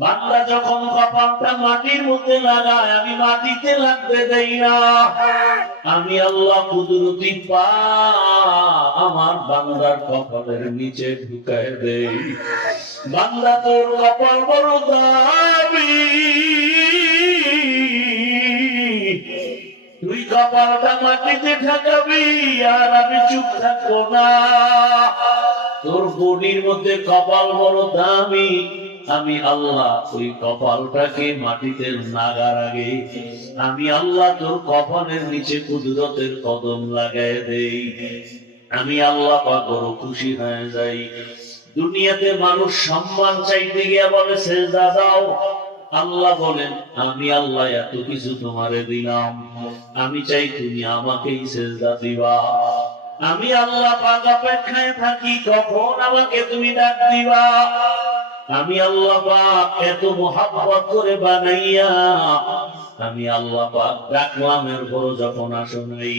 বান্দা যখন কপালটা মাটির মধ্যে লাগায়, আমি মাটিতে লাগতে দেই না। আমি আল্লাহ কুদরতি পা আমার বান্দার কপালের নিচে ঢুকায় দেই। বান্দা তোর কপাল বড় দাবি তুই কপালটা মাটিতে ঠেকাবি আর আমি চুপ থাকব না। তোর বডির মধ্যে কপাল বড় দামি। আমি আল্লাহ, ওই কপালটাকে মাটিতে নাগার আগে আমি আল্লাহ তোর কপালের নিচে কুদরতের কদম লাগাই দেই। আমি আল্লাহ পা বড় খুশি হয়ে যাই। দুনিয়াতে মানুষ সম্মান চাইতে গিয়া বলে, সেজদা দাও। আল্লাহ বলেন, আমি আল্লাহ এত কিছু তোমারে দিলাম। আমি চাই তুমি আমাকেই সেজদা দিবা। আমি আল্লাহ পাক অপেক্ষায় থাকি কখন আমাকে তুমি ডাক দিবা। আমি আল্লাহ পাক এত মোহাব্বত করে বানাইয়া আমি আল্লাহ পাক ডাকলাম এরপর যখন আসো নাই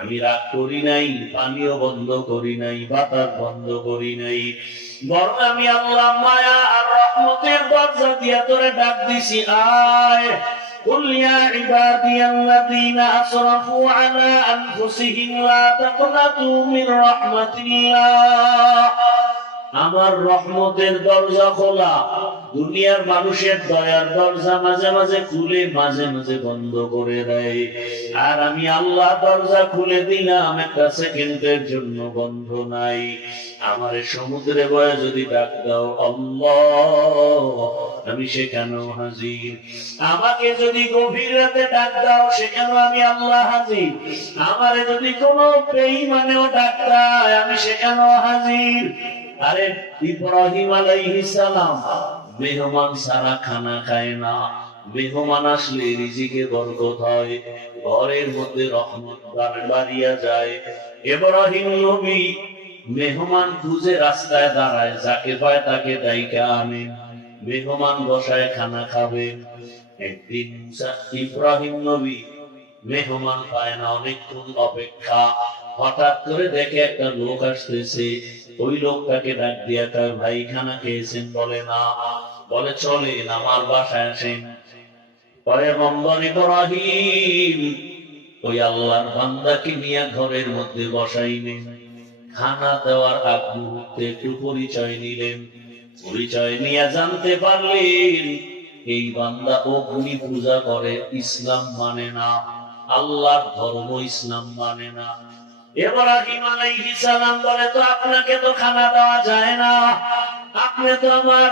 আমি রাগ করি নাই পানিও বন্ধ করি নাই বাতাস বন্ধ করি নাই বরং আমি আল্লাহ মায়া আর রহমতের দরজা দিয়া তোরে ডাক দিছি আয় قل يا عبادي الذين أسرفوا على أنفسهم لا تقنطوا من رحمة الله আমার রহমতের দরজা খোলা। দুনিয়ার মানুষের দয়ার দরজা মাঝে মাঝে খুলে, মাঝে মাঝে বন্ধ করে দেয়। আর আমি আল্লাহ দরজা খুলে দিলাম, একটা সেকেন্ডের জন্য বন্ধ নাই। আমার সমুদ্রে বয়ে যদি ডাক দাও, আল্লাহ, আমি সেখানেও হাজির। আমাকে যদি গভীর রাতে ডাক দাও, সেখানেও আমি আল্লাহ হাজির। আমারে যদি কোনো বেঈমানেও ডাক দেয়, আমি সেখানেও হাজির। আরে ইব্রাহিম আলাইহিস সালাম, মেহমান সারা খানা খায় না। মেহমান আসলে রিজিকে বরকত হয়, ঘরের মধ্যে রহমত বাড়িয়া যায়। ইব্রাহিম নবী মেহমান খুঁজে রাস্তায় দাঁড়ায়, যাকে পায় তাকে দায়িকা আনে। মেহমান বসায় খানা খাবে। একদিন ইব্রাহিম নবী মেহমান পায় না, অনেকক্ষণ অপেক্ষা। হঠাৎ করে দেখে একটা লোক আসতেছে। ওই লোকটাকে ডাক দিয়া তার ভাই খানা খেয়েছেন বলে, না, বলে চলেন আমার বাসায় আসেন। পরে পয়গম্বর ইব্রাহিম ওই আল্লাহর বান্দাকে নিয়ে ঘরের মধ্যে বসাইলেন। খানা দেওয়ার আগ মুহূর্তে একটু পরিচয় নিলেন। পরিচয় নিয়ে জানতে পারলেন, এই বান্দা অগ্নি পূজা করে, ইসলাম মানে না, আল্লাহর ধর্ম ইসলাম মানে না। সালাম বলে, তো আপনাকে তো খানা দেওয়া যায় না। আপনি তো আমার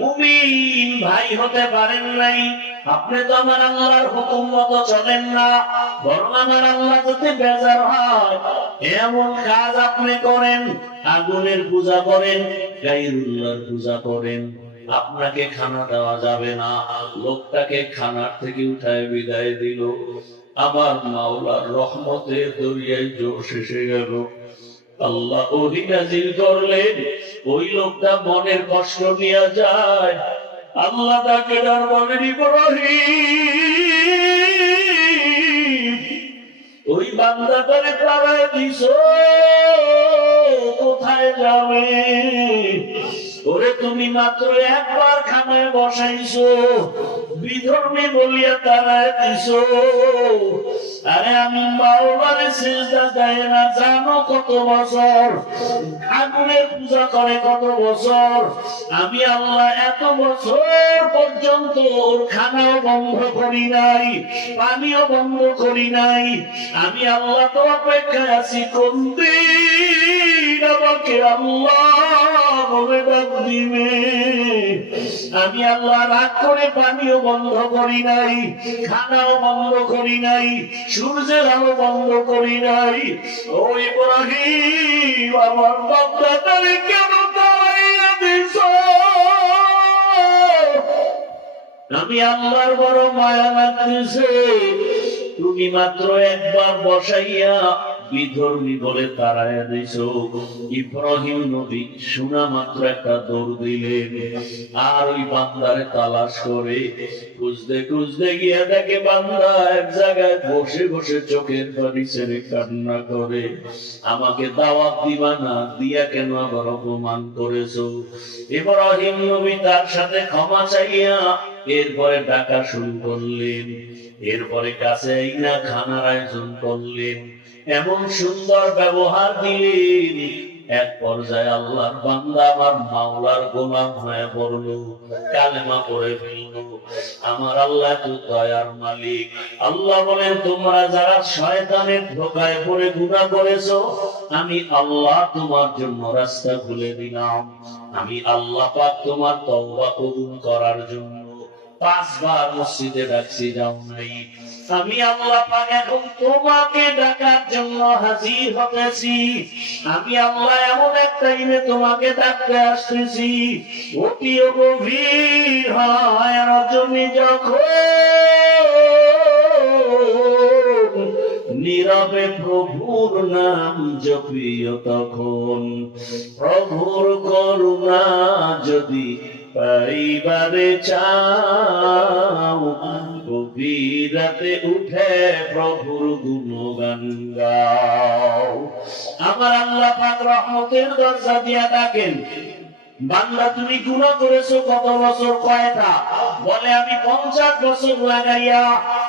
মুমিন ভাই হতে পারেন নাই। আপনি তো আমার আল্লাহর হুকুম মতো চলেন না। বরং আমার আল্লাহ যদি বেজার হয়, এমন কাজ আপনি করেন, আগুনের পূজা করেন পূজা করেন। আপনাকে খানা দেওয়া যাবে না। লোকটাকে খানার থেকে উঠায় বিদায় দিল। আমার মাওলার রহমতে দরিয়ায় জোশ এসে গেল। আল্লাহ ওহি নাজিল করলেন, ওই লোকটা মনের কষ্ট নিয়ে যায়। আল্লাহ তাকে বলেন, ইব্রাহিম, ওই বান্দাটারে তারায় দিস কোথায় যাবে? ওরে তুমি মাত্র একবার খানায় বসাইছো বিধর্মী বলিয়া তারা দিস আরে আমি সেজদা দেয় না, জানো কত বছর? আগুনের পূজা করে কত বছর? আমি আল্লাহ এত বছর পর্যন্ত খানাও বন্ধ করি নাই, পানিও বন্ধ করি নাই। আমি আল্লাহ তো আছি, কোন দিন আমাকে আল্লাহ আমি আল্লাহ রাগ করে পানিও বন্ধ করি নাই, খানাও বন্ধ করি নাই সূর্যের আলো বন্ধ করি নাই। ওই ইব্রাহিম, আমার বাপদাদারে কেন আমি আল্লাহর বড় মায়া লাগতেছে। তুমি মাত্র একবার বসাইয়া বিধর্মী বলে তারায় দিছ। ইব্রাহিম নবী শোনা মাত্র একটা দৌড় দিলেন। আর ওই বান্দারে তালাশ করে খুঁজতে খুঁজতে গিয়ে দেখে বান্দা এক জায়গায় বসে বসে চোখের পানি ছেড়ে কান্না করে। আমাকে দাওয়াত দিবা না, দিয়া কেন আবার অপমান করেছ? ইব্রাহিম নবী তার সাথে ক্ষমা চাইয়া এরপরে ডাকা শুরু করলেন। এরপরে কাছে খানার আয়োজন করলেন। এমন সুন্দর ব্যবহার দিলেন এক পর্যায়ে আল্লাহর বান্দা আমার মাওলার গোলাম হয়ে পড়ল, কালেমা পড়ে ফেলল। আমার আল্লাহ তো দয়ার মালিক। আল্লাহ বলেন, তোমরা যারা শয়তানের ধোকায় পড়ে গুনাহ করেছ, আমি আল্লাহ তোমার জন্য রাস্তা খুলে দিলাম। আমি আল্লাহ পাক তোমার তওবা কবুল করার জন্য পাঁচবার মসজিদে ডাকছি, যাও নাই। আমি আল্লাহ পাক এখন তোমাকে ডাকার জন্য হাজির হতেছি। আমি আল্লাহ এমন এক টাইমে তোমাকে ডাকতে আসতেছি। অতি গভীর হয় রজনী যখন। নীরবে প্রভুর নাম জপিও তখন। প্রভুর করুণা যদি পাইবারে চাও গভীর রাতে উঠে প্রভুর গুণগান গাও। আমার আল্লাহ পাক রহমতের দরজা দিয়া ডাকেন বাংলা তুমি গুণা করেছ কত বছর কয়টা? বলে, আমি পঞ্চাশ বছর লাগাইয়া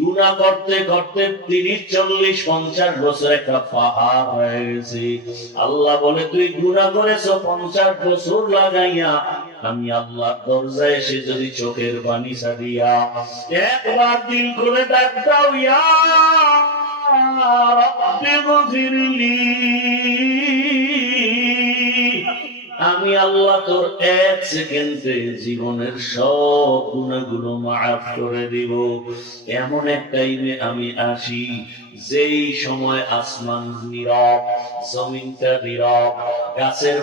গুণা করতে করতে তিরিশ, চল্লিশ, পঞ্চাশ বছর একটা পাহাড় হয়ে গেছে। আল্লাহ বলে, তুই গুণা করেছ, পঞ্চাশ বছর লাগাইয়া, আমি আল্লাহ দরজায় এসে যদি চোখের পানি ছাড়িয়া একবার দিন করে ডাক ইয়া রব্বি গফিরলি। আল্লাহ তোর এক সেকেন্ডে জীবনের সব গুণাগুলো মাফ করে দিব। এমন এক টাইমে আমি আসি, যেই সময় আসমান নীরব, জমিনটা নীরব, গাছের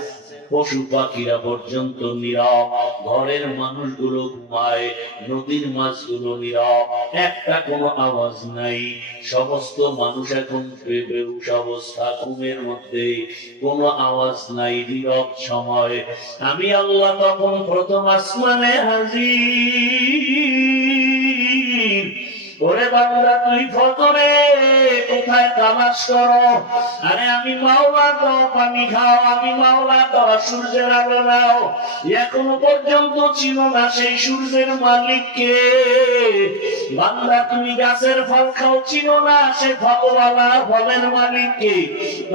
পশু পাখিরা পর্যন্ত নীরব। ঘরের মানুষগুলো ঘুমায়, নদীর মাছগুলো নীরব। একটা কোনো আওয়াজ নাই। সমস্ত মানুষ এখন বেহুশ অবস্থা ঘুমের মধ্যে। কোনো আওয়াজ নাই, নীরব সময়। আমি আল্লাহ তখন প্রথম আসমানে হাজির। ওরে বাংলা তুই ফতরে কোথায় তালাশ করো? আরে আমি মাওলা দাও পানি খাও, আমি মাওলা দাও সূর্যের আলো নাও। এখনও পর্যন্ত ছিল না সেই সূর্যের মালিককে। বাংলা তুমি গাছের ফল খাও, ছিল না সে ফলওয়ালা ফলের মালিককে।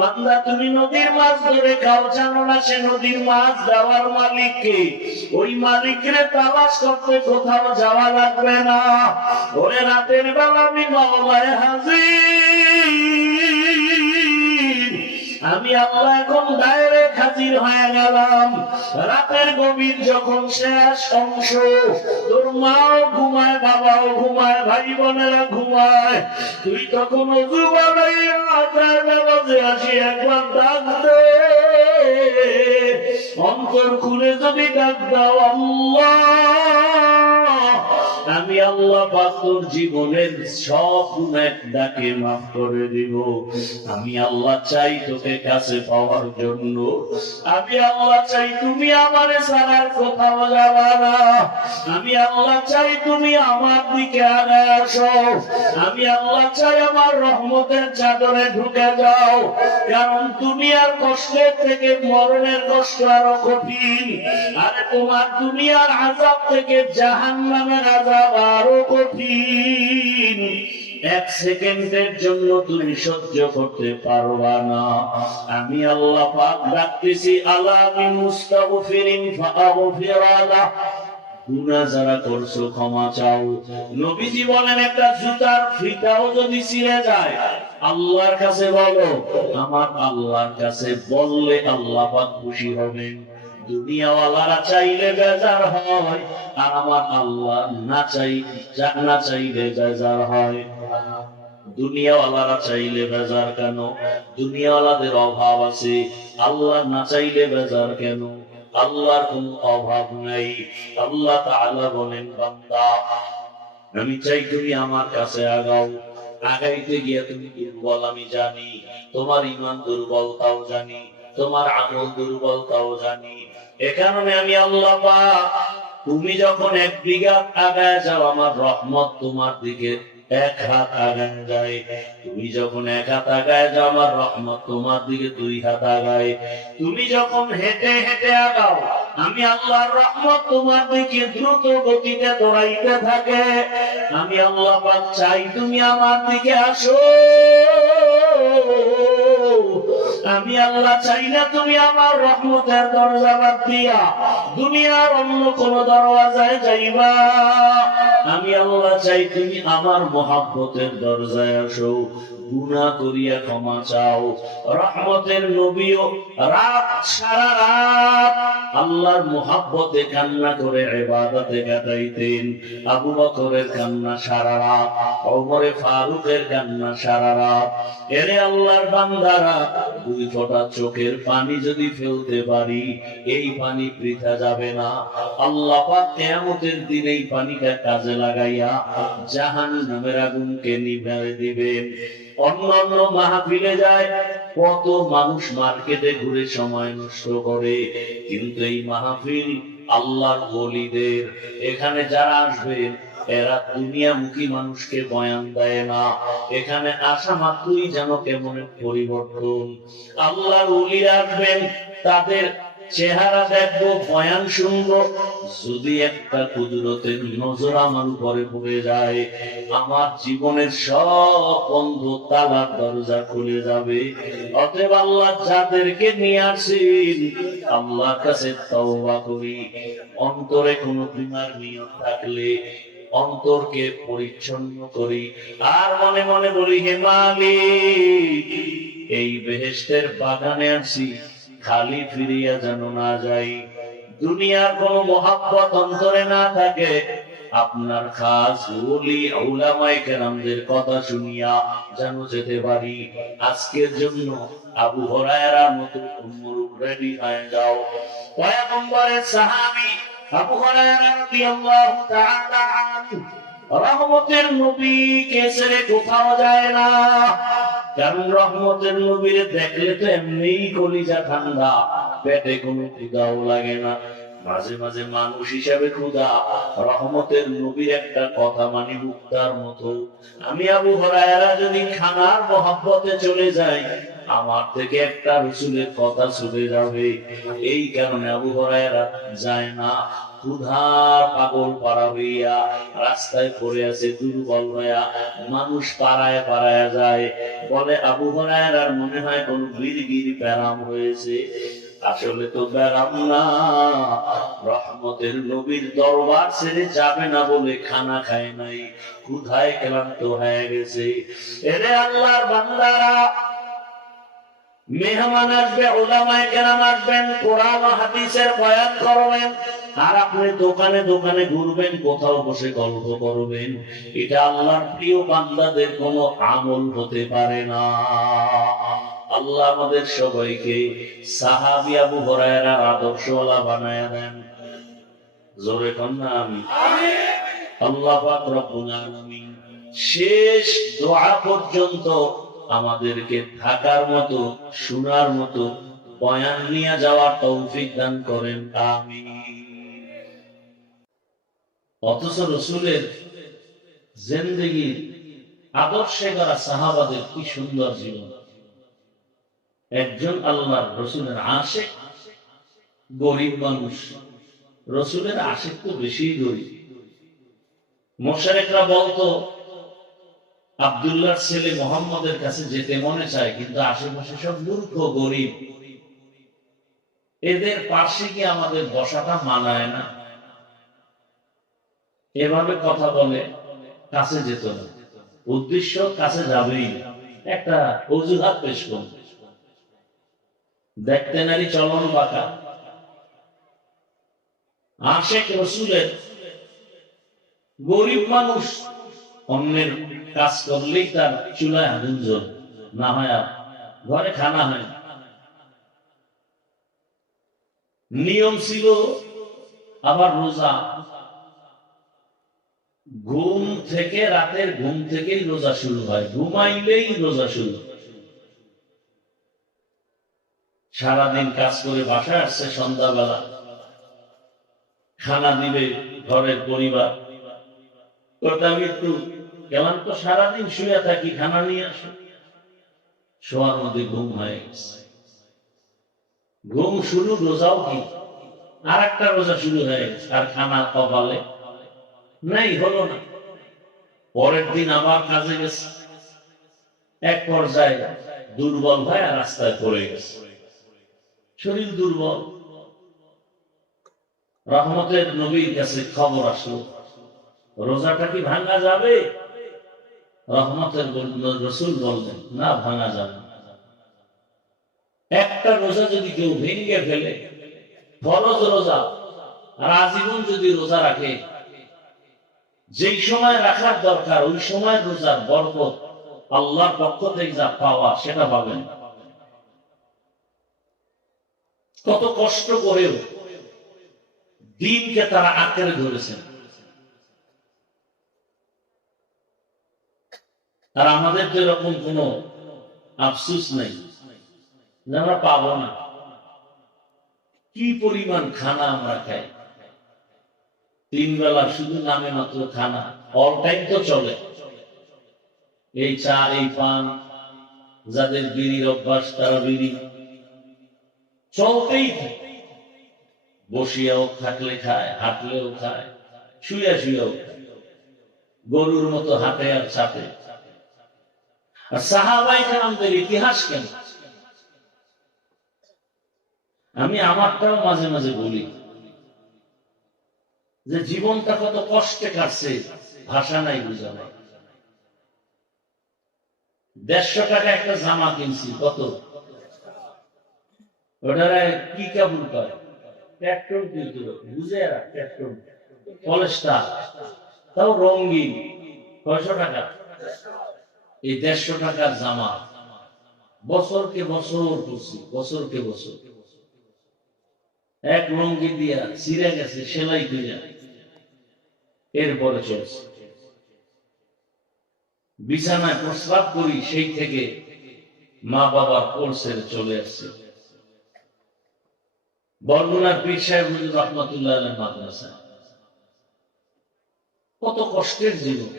বাংলা তুমি নদীর মাছ ধরে খাও, জানো না সে নদীর মাছ দেওয়ার মালিককে। ওই মালিকরে তালাশ করতে কোথাও যাওয়া লাগবে না। ওরে রাতের বেলা আমি মাওলায় হাজির। আমি আল্লাহ এখন ডাইরেক্ট হাজির হয়ে গেলাম। রাতের গভীর যখন শেষ অংশ, তোর মাও ঘুমায়, বাবাও ঘুমায় ভাই বোনেরা ঘুমায়। তুই তখন আসি, একবার ডাক অন্তর খুলে যদি ডাক দাও, আল্লাহ। আমি আল্লাহ পাক তোর জীবনের সব গুণের ডাকে মাফ করে দিব। আমি আল্লাহ চাই তোকে কাছে পাওয়ার জন্য। আমি আল্লাহ চাই তুমি আমারে ছাড়ার কোথাও যাবা না। আমি আল্লাহ চাই তুমি আমার দিকে আগে আসো। আমি আল্লাহ চাই আমার রহমতের চাদরে ঢুকে যাও। কারণ দুনিয়ার কষ্টের থেকে মরণের কষ্ট আরও কঠিন। আরে তোমার দুনিয়ার আজাব থেকে জাহান নামের আজাব আরও কঠিন। এক সেকেন্ডের জন্য তুমি সহ্য করতে পারবা না। আমি আল্লাহ পাক ডাকতেছি আমি যারা করছ, ক্ষমা চাও। নবীজি বলেন, একটা জুতার ফিতাও যদি ছিঁড়ে যায়, আল্লাহর কাছে বলো। আমার আল্লাহর কাছে বললে আল্লাহ পাক খুশি হবেন। দুনিয়াওয়ালারা চাইলে বেজার হয় আর আমার আল্লাহ না চাই না চাইলে বেজার হয়। দুনিয়াওয়ালারা চাইলে বেজার কেন? দুনিয়াওয়ালাদের অভাব আছে, আল্লাহ না চাইলে বেজার কেন? আল্লাহর কোন অভাব নাই, আল্লাহ তাআলা বলেন, বান্দা, আমি চাই তুমি আমার কাছে আগাও। আগাইতে গিয়ে তুমি দুর্বল, আমি জানি। তোমার ইমান দুর্বল তাও জানি, তোমার আমল দুর্বল তাও জানি। এ কারণে আমি আল্লাহ তুমি যখন এক বিঘা আগায় যাও, আমার রহমত তোমার দিকে এক হাত আগায় যায়। তুমি যখন এক হাত আগায় যাও, আমার রহমত তোমার দিকে দুই হাত আগায়। তুমি যখন হেঁটে হেঁটে আগাও, আমি আল্লাহর রহমত তোমার দিকে দ্রুত গতিতে দৌড়াইতে থাকে। আমি আল্লাহ পাক চাই তুমি আমার দিকে আসো। আমি আল্লাহ চাই না তুমি আমার রহমতের দরজা বাদ দিয়া। দুনিয়ার অন্য কোন দরওয়াজায় যাইবা। আমি আল্লাহ চাই তুমি আমার মহাব্বতের দরজায় আসো। গুনাহ করিয়া ক্ষমা চাও। রহমতের নবীও রাত সারা রাত আল্লাহর মোহাব্বতে কান্না করে ইবাদতে কাটাইতেন। আবু বকরের কান্না সারা রাত, ওমরে ফারুকের কান্না সারা রাত। এরে আল্লাহর বান্দারা, দুই ফোঁটা চোখের পানি যদি ফেলতে পারি, এই পানি বৃথা যাবে না। আল্লাহ পাক কিয়ামতের দিন এই পানিটা কাজে লাগাইয়া জাহান নামের আগুনকে নিভাবে দিবেন। অন্য অন্য মাহফিলে যায়। কত মানুষ মার্কেটে ঘুরে সময় নষ্ট করে। কিন্তু এই মাহফিল আল্লাহর বলিদের এখানে যারা আসবেন এরা দুনিয়ামুখী মানুষকে বয়ান দেয় না। এখানে আসা মাত্রই যেন কেমন পরিবর্তন। আল্লাহর উলিরা আসবেন, তাদের চেহারা দেখব, বয়ান শুনব। যদি একটা কুদরতের নজর আমার উপরে পড়ে যায়, আমার জীবনের সব বন্ধ তালার দরজা খুলে যাবে। অতএব আল্লাহ যাদেরকে নিয়ে আসেন, আল্লাহর কাছে তওবা করি। অন্তরে কোনো বিমার নিয়ত থাকলে অন্তরকে পরিচ্ছন্ন করি। আর মনে মনে বলি, হে মালিক, এই বেহেশতের বাগানে আছি। খালি ফিরিয়া যেন না যাই। দুনিয়ার কোন মহাব্বত অন্তরে না থাকে। আপনার খাস ওলি, উলামায়ে কেরামদের কথা শুনিয়া যেন যেতে পারি। আজকের জন্য আবু হরায়রার মতো উম্মুর রেডি হয়ে যাও। পয়গম্বরের সাহাবী আবু হুরায়রা রাদিয়াল্লাহু তাআলা রহমতের নবী কেসরে কোথাও যায় না। কারণ রহমতের নবীর দেখলে তো এমনি কলিজা ঠান্ডা, পেটে কোনো ক্ষুদাও লাগে না। মাঝে মাঝে মানুষ হিসাবে ক্ষুদা রহমতের নবীর একটা কথা মানি মুক্তার মতো। আমি আবু হরায়রা যদি খানার মহাব্বতে চলে যাই, আমার থেকে একটা রসুলের কথা চলে যাবে। এই কারণে আবু হরায়রা যায় না। ক্ষুধার পাগল পাড়া হইয়া রাস্তায় পড়ে আছে দুর্বল হইয়া, মানুষ পাড়ায় পাড়ায় যায়। বলে আবু হরায়রার মনে হয় কোন গির প্যারাম হয়েছে? আসলে তো ব্যারাম না। রহমতের নবীর দরবার ছেড়ে যাবে না বলে খানা খায় নাই। ক্ষুধায় ক্লান্ত হয়ে গেছে। এরে আল্লাহর বান্দারা, মেহমান আসবে, ওলামায় কেরাম আসবেন, কোরআন হাদিসের বয়ান করবেন। আর আপনি দোকানে দোকানে ঘুরবেন, কোথাও বসে গল্প করবেন। এটা আল্লাহর প্রিয় বান্দাদের কোনো আমল হতে পারে না। আল্লাহ আমাদের সবাইকে সাহাবি আবু হরায়রার আদর্শওয়ালা বানায় দেন। জোরে কন্যা, আমি। আল্লাহ পাক শেষ দোয়া পর্যন্ত আমাদেরকে থাকার মতো, শোনার মতো, বয়ান নিয়ে যাওয়ার তৌফিক দান করেন। আমিন। অথচ রসুলের জিন্দগি আদর্শে করা সাহাবাদের কি সুন্দর জীবন। একজন আল্লাহর রসুলের আশেক গরিব মানুষ। রসুলের আশেক তো বেশি গরিব। মোশারেকরা বলতো, আবদুল্লাহর ছেলে মোহাম্মদের কাছে যেতে মনে চায়, কিন্তু আশেপাশে সব মূর্খ, গরিব। এদের পাশে কি আমাদের বসাটা মানায় না? এভাবে কথা বলে কাছে যেত না। উদ্দেশ্য কাছে যাবেই। একটা অজুহাত পেশ করবে দেখতে নারী চলন বাঁকা আশেক রসুলের গরিব মানুষ অন্যের কাজ করলেই তার চুলায় আগুন জ্বল। না হয় আর ঘরে খানা হয় নিয়ম ছিল আবার রোজা। ঘুম থেকে রাতের ঘুম থেকেই রোজা শুরু হয়। ঘুমাইলেই রোজা শুরু। সারাদিন কাজ করে বাসায় আসছে সন্ধ্যাবেলা। খানা দিবে ঘরের পরিবার। আমি একটু কেমন তো সারাদিন শুয়ে থাকি, খানা নিয়ে আসো। শোয়ার মধ্যে ঘুম হয়ে গেছে। ঘুম শুরু, রোজাও কি? আর একটা রোজা শুরু হয়ে গেছে। আর খানা কপালে নাই, হলো না। পরের দিন আবার কাজে গেছে। এক পর্যায়ে দুর্বল হয় আর রাস্তায় পড়ে গেছে। শরীর দুর্বল। রহমতের নবীর কাছে খবর আসলো। রোজাটা কি ভাঙা যাবে? রহমতের রসুল বললেন, না, ভাঙা যাবে একটা রোজা যদি কেউ ভেঙে ফেলে, ফরজ রোজা, আর আজীবন যদি রোজা রাখে যেই সময় রাখার দরকার, ওই সময় রোজার বরকত আল্লাহর পক্ষ থেকে যা পাওয়া সেটা পাবেন। কত কষ্ট করেও দিনকে তারা আঁকড়ে ধরেছেন। আর আমাদের তো এরকম কোন আফসুস নেই আমরা পাবো না। কি পরিমাণ খানা আমরা খাই। তিন বেলা শুধু নামে মাত্র খানা অল টাইম তো চলে। এই চা, এই পান, যাদের বিড়ির অভ্যাস, তারা বিড়ি। চলতেই বসিয়াও থাকলে খায়, হাঁটলেও খায় শুয়া শুয়েও গরুর মতো হাঁটে আর ছাটে। আর সাহাবাই আমাদের ইতিহাস কেন আমি আমারটাও মাঝে মাঝে বলি। যে জীবনটা কত কষ্টে কাটছে, ভাষা নাই, বুঝা নাই। দেড়শো টাকা একটা জামা কিনছি, কত? ওটারে কি কেমন করে? পেট্রোল কিন্তু বুঝে পেট্রোল। পলেস্টার, তাও রঙিন কয়শো টাকা। এই দেড়শো টাকার জামা বছরকে বছর করছি বছরকে বছর। এক লঙ্গি দিয়া ছিঁড়ে গেছে, সেলাই দিয়া এরপরে চলছে। বিছানায় প্রস্রাব করি, সেই থেকে মা বাবা কোর্সের চলে আসছে। বরগুনার পীর সাহেব হুজুর রহমতুল্লাহ মাদ্রাসা। কত কষ্টের জীবন।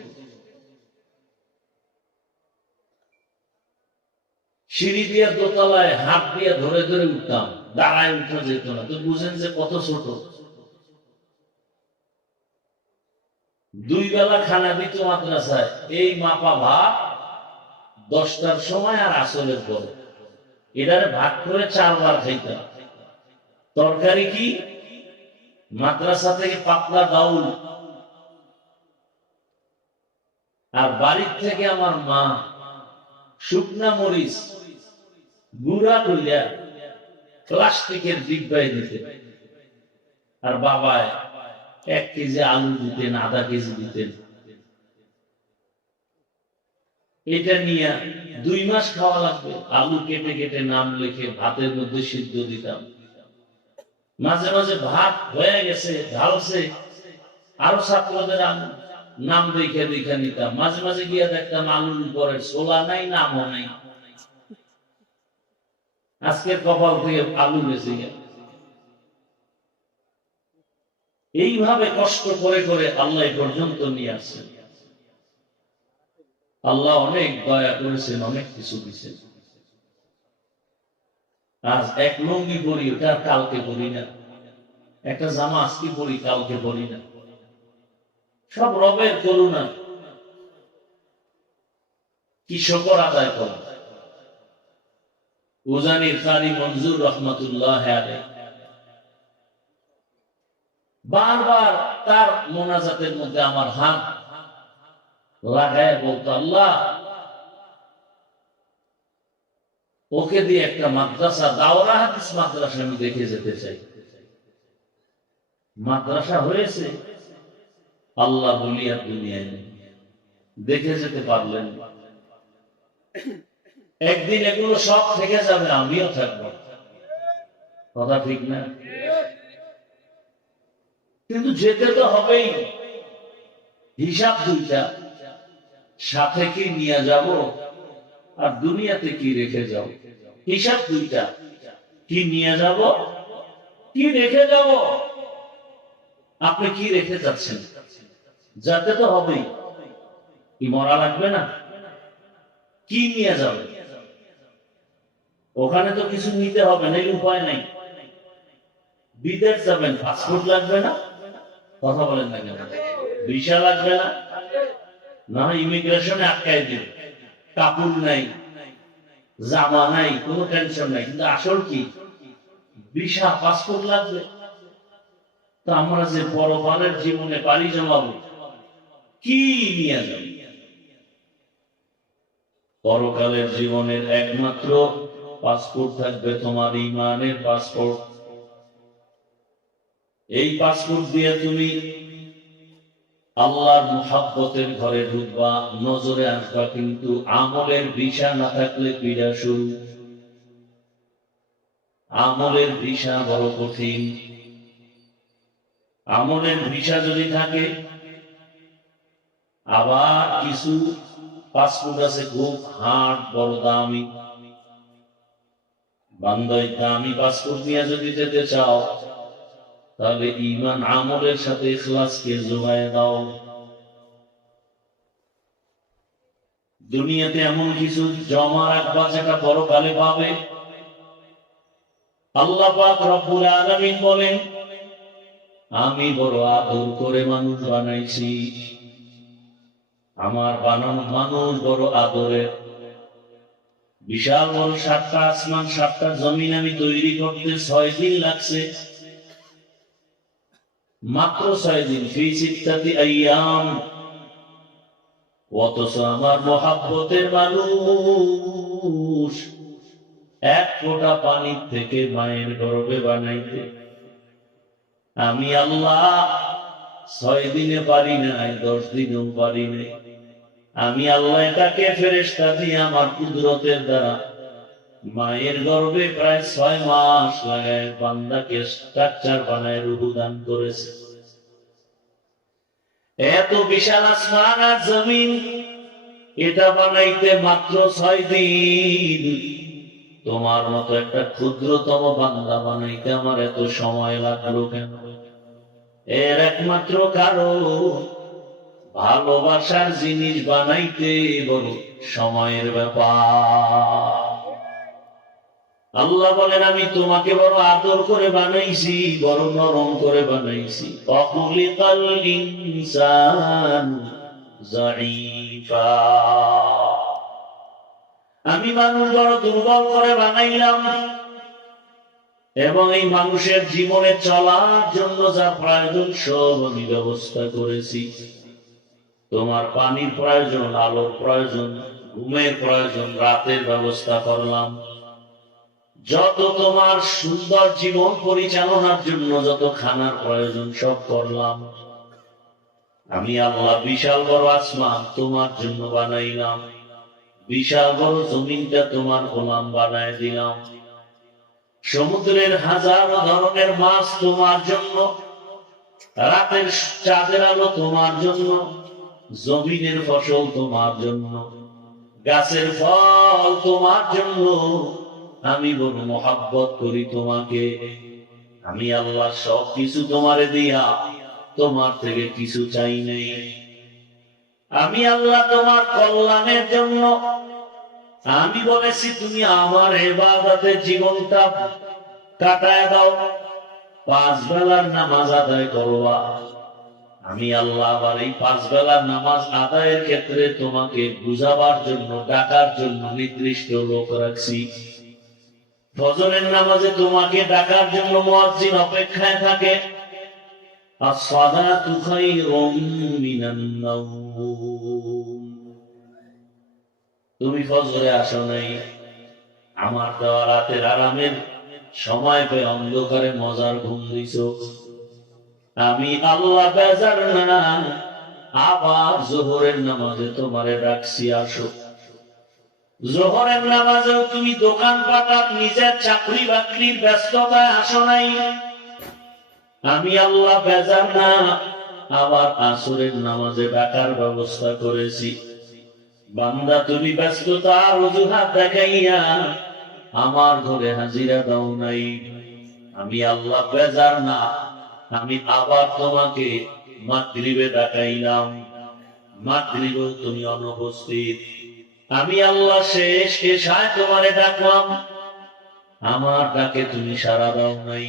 সিঁড়ি দিয়ে দোতলায় হাত দিয়ে ধরে ধরে উঠতাম, দাঁড়ায় উঠা যেত না। তো বুঝেন যে কত ছোট। দুই বেলা খানা দিত মাদ্রাসায় এই মাপা ভাত দশটার সময় আর আসলের পরে। এটারে ভাগ করে চারবার খাইতাম তরকারি কি? মাদ্রাসা থেকে পাতলা ডাউল আর বাড়ির থেকে আমার মা শুকনা মরিচ, গুড়া করিয়া প্লাস্টিকের ডিব্বায় দিতে। আর বাবায় এক কেজি আলু দিতেন, আধা কেজি দিতেন। এটা নিয়ে দুই মাস খাওয়া লাগবে। আলু কেটে কেটে নাম লিখে ভাতের মধ্যে সিদ্ধ দিতাম। মাঝে মাঝে ভাত হয়ে গেছে, ঢালছে। আরও ছাত্রদের আলু নাম দেখে দেখে নিতাম। মাঝে মাঝে গিয়ে দেখতাম আলুর উপরে ছোলা নাই, নামও নাই। আজকের কপাল থেকে আলু বেঁচে গেল। এইভাবে কষ্ট করে করে আল্লাহ পর্যন্ত নিয়ে আসছেন আল্লাহ অনেক দয়া করেছেন, অনেক কিছু দিচ্ছেন আজ এক লঙ্গি পরি, ওটা কালকে পরি না। একটা জামা আজকে পরি, কালকে পরি না। সব রবের করুণা। কি শকর আদায় করে। উজানির কারি মঞ্জুর রহমতুল্লাহ আলাই বারবার তার মোনাজাতের মধ্যে আমার হাত লাগায় বলতো, আল্লাহ, ওকে দিয়ে একটা মাদ্রাসা দাওরা হাদিস মাদ্রাসা আমি দেখে যেতে চাই। মাদ্রাসা হয়েছে। আল্লাহ বলিয়া দুনিয়ায় দেখে যেতে পারলেন। একদিন এগুলো সব থেকে যাবে, আমিও থাকব। কথা ঠিক না? কিন্তু যেতে তো হবেই। হিসাব দুইটা। সাথে কি নিয়ে যাব আর দুনিয়াতে কি রেখে যাব? হিসাব দুইটা। কি নিয়ে যাব? কি রেখে যাব? আপনি কি রেখে যাচ্ছেন? যাতে তো হবেই। কি মরা লাগবে না? কি নিয়ে যাবে? ওখানে তো কিছু নিতে হবে না উপায় নাই। বিদেশ যাবেন, পাসপোর্ট লাগবে না? কথা বলেন না কেন? ভিসা লাগবে না? না হয় ইমিগ্রেশনে আটকাই দিবে। কাপড় নাই, জামা নাই, কোনো টেনশন নাই। কিন্তু আসল কি? ভিসা পাসপোর্ট লাগবে। তো আমরা যে পরপালের জীবনে পাড়ি জমাবো, কি নিয়ে যাবে? পরকালের জীবনের একমাত্র পাসপোর্ট থাকবে তোমার ইমানের পাসপোর্ট এই পাসপোর্ট দিয়ে তুমি আল্লাহর মুহাব্বতের ঘরে ঢুকবা, নজরে আসবা, কিন্তু আমলের ভিসা না থাকলে পীড়া শুরু। আমলের ভিসা বড় কঠিন। আমলের ভিসা যদি থাকে, আবার কিছু পাসপোর্ট আছে খুব হার্ড, বড়, দামি। বান্দাই দামি পাসপোর্ট নিয়ে যদি যেতে চাও তাহলে ইমান আমলের সাথে ইখলাসকে জোগায় দাও। দুনিয়াতে এমন কিছু জমা রাখবা যেটা পরকালে পাবে। আল্লাহ পাক রব্বুল আলামিন বলেন, আমি বড় আদর করে মানুষ বানাইছি। আমার বানানো মানুষ বড় আদরের। বিশাল বড় সাতটা আসমান, সাতটা জমিন আমি তৈরি করতে ছয় দিন লাগছে। মাত্র ছয় দিন ফি সিত্তাতি আইয়াম অথচ আমার মহাব্বতের মানুষ এক ফোঁটা পানির থেকে মায়ের গর্ভে বানাইতে। আমি আল্লাহ ছয় দিনে পারি নাই, দশ দিনেও পারি নাই। আমি আল্লাহ এটাকে ফেরেস্তা দিয়ে আমার কুদরতের দ্বারা মায়ের গর্ভে প্রায় ছয় মাস লাগায় বান্দাকে স্ট্রাকচার বানায়, রুহু দান করেছে। এত বিশাল আসমান আর জমিন, এটা বানাইতে মাত্র ছয় দিন। তোমার মতো একটা ক্ষুদ্রতম বান্দা বানাইতে আমার এত সময় লাগল কেন? এর একমাত্র কারণ, ভালোবাসার জিনিস বানাইতে বড় সময়ের ব্যাপার। আল্লাহ বলেন, আমি তোমাকে বড় আদর করে বানাইছি, বড় নরম করে বানাইছি। আমি মানুষ বড় দুর্বল করে বানাইলাম, এবং এই মানুষের জীবনে চলার জন্য যা প্রয়োজন সব আমি ব্যবস্থা করেছি। তোমার পানির প্রয়োজন, আলোর প্রয়োজন, ঘুমের প্রয়োজন, রাতের ব্যবস্থা করলাম। যত তোমার সুন্দর জীবন পরিচালনার জন্য যত খানার প্রয়োজন, সব করলাম। আমি আল্লাহ বিশাল বড় আসমান তোমার জন্য বানাইলাম। বিশাল বড় জমিনটা তোমার গোলাম বানায় দিলাম। সমুদ্রের হাজার ধরনের মাছ তোমার জন্য, রাতের চাঁদের আলো তোমার জন্য, জমিনের ফসল তোমার জন্য, গাছের ফল তোমার জন্য। আমি বড় মহাব্বত করি তোমাকে। আমি আল্লাহ সব কিছু তোমারে দিয়া, তোমার থেকে কিছু চাই নাই। আমি আল্লাহ তোমার কল্যাণের জন্য, আমি বলেছি তুমি আমার এবাদতে জীবনটা কাটায় দাও, পাঁচ বেলার নামাজ আদায় করবা। আমি আল্লাহ আবার এই পাঁচ বেলার নামাজ আদায়ের ক্ষেত্রে তোমাকে বুঝাবার জন্য, ডাকার জন্য নির্দিষ্ট লোক রাখছি। ফজরের নামাজে তোমাকে ডাকার জন্য মুয়াজ্জিন অপেক্ষায় থাকে। তুমি ফজরে আসো নাই। আমার দেওয়া রাতের আরামের সময় পেয়ে অন্ধকারে মজার ঘুম দিছ। আমি আল্লাহ বেজার না, আবার জোহরের নামাজে তোমারে ডাকছি, আসো। জোহরের নামাজেও তুমি দোকান পাটার নিজের চাকরি বাকরির ব্যস্ততায় আসো নাই। আমি আল্লাহ বেজার না, আবার আসরের নামাজে ডাকার ব্যবস্থা করেছি। বান্দা তুমি ব্যস্ততার অজুহাত দেখাইয়া আমার ঘরে হাজিরা দাও নাই। আমি আল্লাহ বেজার না, আমি আবার তোমাকে মাতৃবে ডাকাইলাম। মাতৃবেও তুমি অনুপস্থিত। আমি আল্লাহ শেষ এসায় তোমারে ডাকলাম। আমার ডাকে তুমি সারা দাও নাই।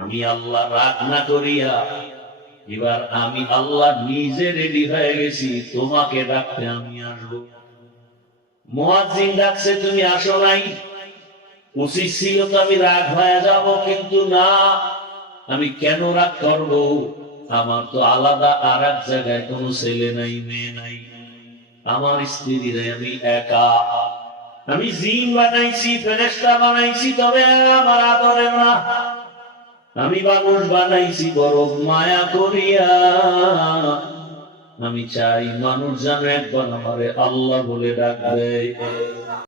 আমি আল্লাহ রাগ না করিয়া এবার আমি আল্লাহ নিজে রেডি হয়ে গেছি, তোমাকে ডাকতে আমি আসব। মোয়াজিন ডাকছে, তুমি আসো নাই। উচিত ছিল তো আমি রাগ হয়ে যাব, কিন্তু না। আমি কেন রাগ করব? আমার তো আলাদা আর এক জায়গায় কোনো ছেলে নাই, মেয়ে নাই। আমার স্ত্রী আমি একা। আমি জিন বানাইছি ফেরেস্তা বানাইছি, তবে আমার আদরে না। আমি মানুষ বানাইছি বড় মায়া করিয়া। আমি চাই মানুষ যেন একবার আমারে আল্লাহ বলে ডাকবে